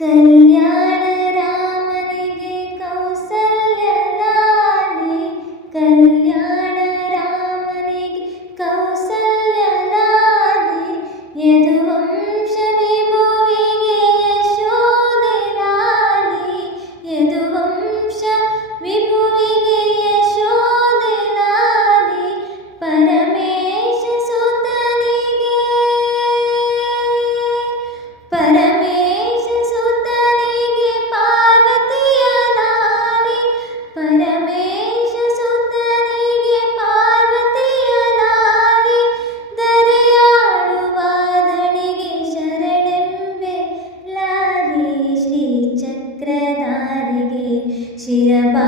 ಕಲ್ಯಾಣ ರಾಮನಿಗೆ ಕೌಸಲ್ಯಲಾಲಿ, ಕಲ್ಯಾಣ ರಾಮನಿಗೆ ಕೌಸಲ್ಯಲಾಲಿ, ಯದುವಂಶ ವಿಭುವಿಗೆ ಯಶೋದೆ ಲಾಲಿ, ಯದುವಂಶ ವಿಭುವಿಗೆ ಯಶೋದೆ ಲಾಲಿ, ಪರಮೇಶ ಸುತನಿಗೆ ಪರಮೇಶ ಸುತನಿಗೆ ಪಾರ್ವತಿಯ ಲಾಲಿ, ಪರಮೇಶ ಸುತನಿಗೆ ಪಾರ್ವತಿಯ ಲಾಲಿ, ದರೆಯಾಳುವಾದನಿಗೆ ಶರಣೆಂಬೆ ಲಾಲಿ, ಶ್ರೀ ಚಕ್ರಧಾರಿಗೆ ಶಿರಬಾ